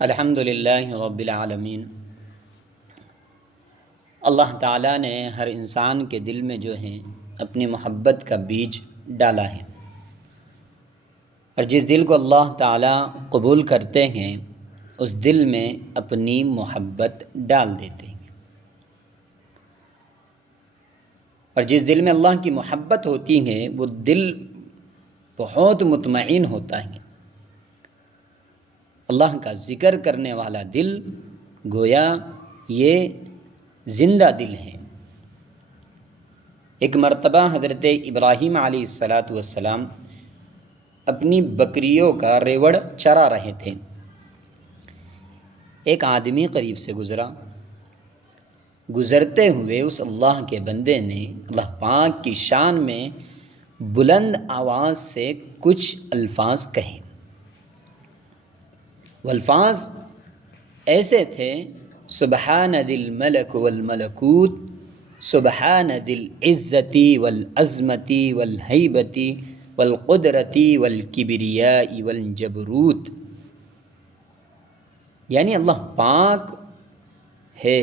الحمد للہ رب العالمین۔ اللہ تعالیٰ نے ہر انسان کے دل میں جو ہے اپنی محبت کا بیج ڈالا ہے، اور جس دل کو اللہ تعالیٰ قبول کرتے ہیں اس دل میں اپنی محبت ڈال دیتے ہیں، اور جس دل میں اللہ کی محبت ہوتی ہے وہ دل بہت مطمئن ہوتا ہے۔ اللہ کا ذکر کرنے والا دل گویا یہ زندہ دل ہے۔ ایک مرتبہ حضرت ابراہیم علیہ السلام اپنی بکریوں کا ریوڑ چرا رہے تھے۔ ایک آدمی قریب سے گزرتے ہوئے اس اللہ کے بندے نے اللہ پاک کی شان میں بلند آواز سے کچھ الفاظ کہے۔ وہ الفاظ ایسے تھے: سبحان ذی الملک والملکوت، سبحان ذی العزتی والعظمتی والہیبتی والقدرتی والکبریاء والجبروت، یعنی اللہ پاک ہے،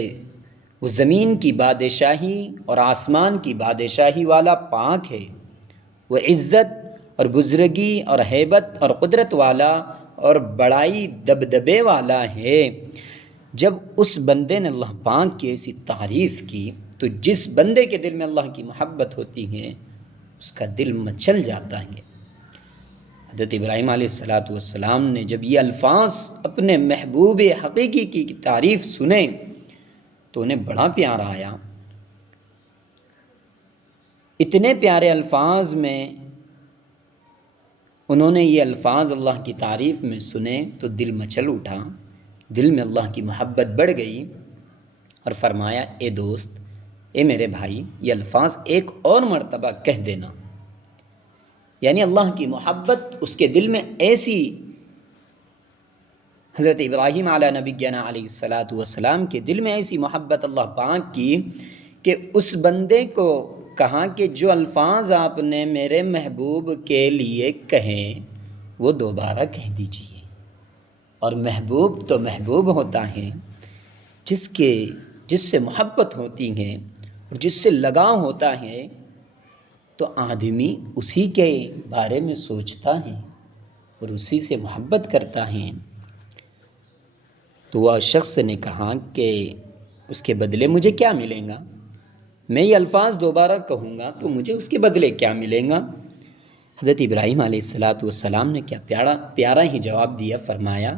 وہ زمین کی بادشاہی اور آسمان کی بادشاہی والا پاک ہے، وہ عزت اور بزرگی اور ہیبت اور قدرت والا اور بڑائی دبدبے والا ہے۔ جب اس بندے نے اللہ پاک کی ایسی تعریف کی تو جس بندے کے دل میں اللہ کی محبت ہوتی ہے اس کا دل مچل جاتا ہے۔ حضرت ابراہیم علیہ السلام نے جب یہ الفاظ اپنے محبوب حقیقی کی تعریف سنے تو انہیں بڑا پیار آیا۔ اتنے پیارے الفاظ میں انہوں نے یہ الفاظ اللہ کی تعریف میں سنے تو دل مچل اٹھا، دل میں اللہ کی محبت بڑھ گئی، اور فرمایا: اے دوست، اے میرے بھائی، یہ الفاظ ایک اور مرتبہ کہہ دینا۔ یعنی اللہ کی محبت اس کے دل میں ایسی، حضرت ابراہیم علیہ نبینا علیہ السلام کے دل میں ایسی محبت اللہ پاک کی کہ اس بندے کو کہا کہ جو الفاظ آپ نے میرے محبوب کے لیے کہیں وہ دوبارہ کہہ دیجیے۔ اور محبوب تو محبوب ہوتا ہے جس سے محبت ہوتی ہے اور جس سے لگاؤ ہوتا ہے، تو آدمی اسی کے بارے میں سوچتا ہے اور اسی سے محبت کرتا ہے۔ تو وہ شخص نے کہا کہ اس کے بدلے مجھے کیا ملے گا؟ میں یہ الفاظ دوبارہ کہوں گا تو مجھے اس کے بدلے کیا ملے گا؟ حضرت ابراہیم علیہ السلام نے کیا پیارا ہی جواب دیا، فرمایا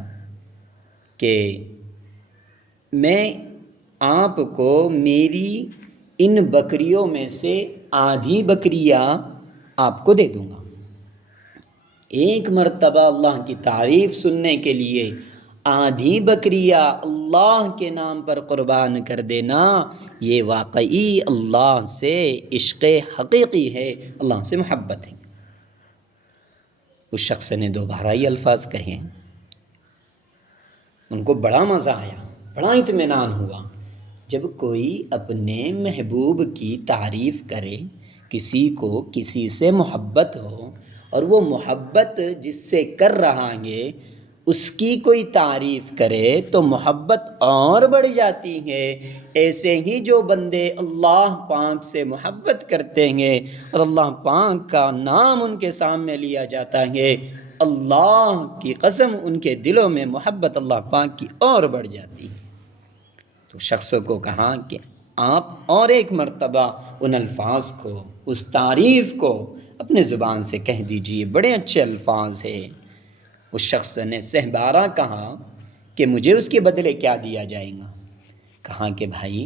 کہ میں آپ کو میری ان بکریوں میں سے آدھی بکریاں آپ کو دے دوں گا۔ ایک مرتبہ اللہ کی تعریف سننے کے لیے آدھی بکریاں اللہ کے نام پر قربان کر دینا، یہ واقعی اللہ سے عشق حقیقی ہے، اللہ سے محبت ہے۔ اس شخص نے دوبارہ یہ الفاظ کہے، ان کو بڑا مزہ آیا، بڑا اطمینان ہوا۔ جب کوئی اپنے محبوب کی تعریف کرے، کسی کو کسی سے محبت ہو اور وہ محبت جس سے کر رہا ہے اس کی کوئی تعریف کرے تو محبت اور بڑھ جاتی ہے۔ ایسے ہی جو بندے اللہ پاک سے محبت کرتے ہیں اور اللہ پاک کا نام ان کے سامنے لیا جاتا ہے، اللہ کی قسم ان کے دلوں میں محبت اللہ پاک کی اور بڑھ جاتی ہے۔ تو شخص کو کہا کہ آپ اور ایک مرتبہ ان الفاظ کو، اس تعریف کو اپنے زبان سے کہہ دیجئے، بڑے اچھے الفاظ ہیں۔ اس شخص نے سہبارہ کہا کہ مجھے اس کے بدلے کیا دیا جائے گا؟ کہا کہ بھائی،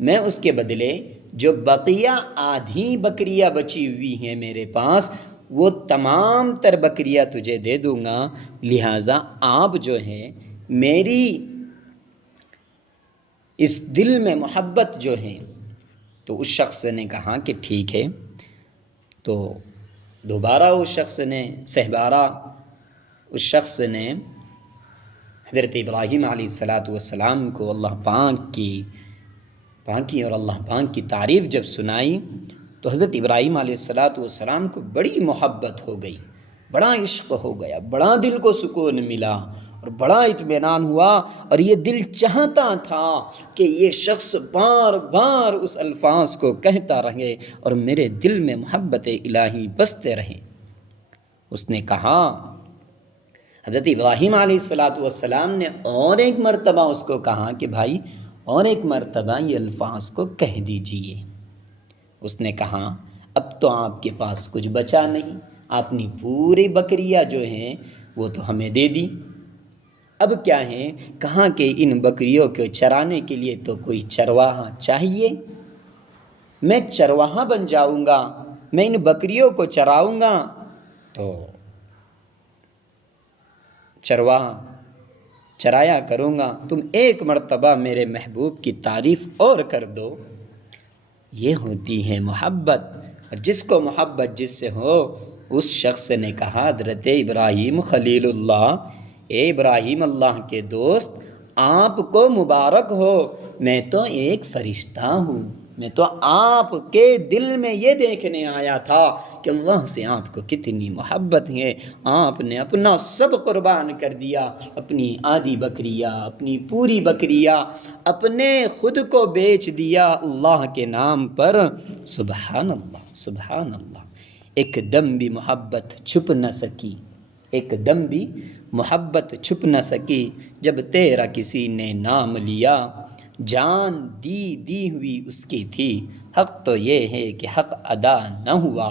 میں اس کے بدلے جو بقیہ آدھی بکریاں بچی ہوئی ہیں میرے پاس، وہ تمام تر بکریاں تجھے دے دوں گا، لہٰذا آپ جو ہے میری اس دل میں محبت جو ہے۔ تو اس شخص نے کہا کہ ٹھیک ہے۔ تو دوبارہ اس شخص نے حضرت ابراہیم علیہ السلام کو اللہ پاک کی اور اللہ پاک کی تعریف جب سنائی تو حضرت ابراہیم علیہ السلام کو بڑی محبت ہو گئی، بڑا عشق ہو گیا، بڑا دل کو سکون ملا، اور بڑا اطمینان ہوا، اور یہ دل چاہتا تھا کہ یہ شخص بار بار اس الفاظ کو کہتا رہے اور میرے دل میں محبت الہی بستے رہے۔ اس نے کہا، حضرت ابراہیم علیہ السلام نے اور ایک مرتبہ اس کو کہا کہ بھائی اور ایک مرتبہ یہ الفاظ کو کہہ دیجئے۔ اس نے کہا، اب تو آپ کے پاس کچھ بچا نہیں، آپ نے پوری بکریاں جو ہیں وہ تو ہمیں دے دی، اب کیا ہے؟ کہاں کہ ان بکریوں کو چرانے کے لیے تو کوئی چرواہا چاہیے، میں چرواہا بن جاؤں گا، میں ان بکریوں کو چراؤں گا۔ تو چرواہا چرایا کروں گا، تم ایک مرتبہ میرے محبوب کی تعریف اور کر دو۔ یہ ہوتی ہے محبت، اور جس کو محبت جس سے ہو، اس شخص نے کہا، حضرت ابراہیم خلیل اللہ، اے ابراہیم اللہ کے دوست، آپ کو مبارک ہو، میں تو ایک فرشتہ ہوں، میں تو آپ کے دل میں یہ دیکھنے آیا تھا کہ اللہ سے آپ کو کتنی محبت ہے، آپ نے اپنا سب قربان کر دیا، اپنی آدھی بکریاں، اپنی پوری بکریاں، اپنے خود کو بیچ دیا اللہ کے نام پر۔ سبحان اللہ، سبحان اللہ۔ ایک دم بھی محبت چھپ نہ سکی، ایک دم بھی محبت چھپ نہ سکی، جب تیرا کسی نے نام لیا، جان دی ہوئی اس کی تھی، حق تو یہ ہے کہ حق ادا نہ ہوا۔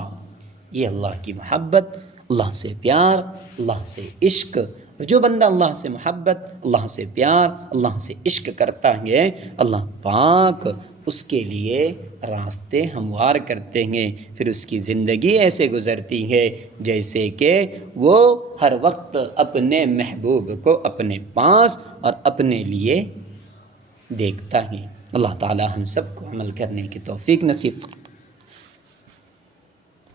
یہ اللہ کی محبت، اللہ سے پیار، اللہ سے عشق۔ جو بندہ اللہ سے محبت، اللہ سے پیار، اللہ سے عشق کرتا ہے، اللہ پاک اس کے لیے راستے ہموار کرتے ہیں، پھر اس کی زندگی ایسے گزرتی ہے جیسے کہ وہ ہر وقت اپنے محبوب کو اپنے پاس اور اپنے لیے دیکھتا ہے۔ اللہ تعالی ہم سب کو عمل کرنے کی توفیق نصیب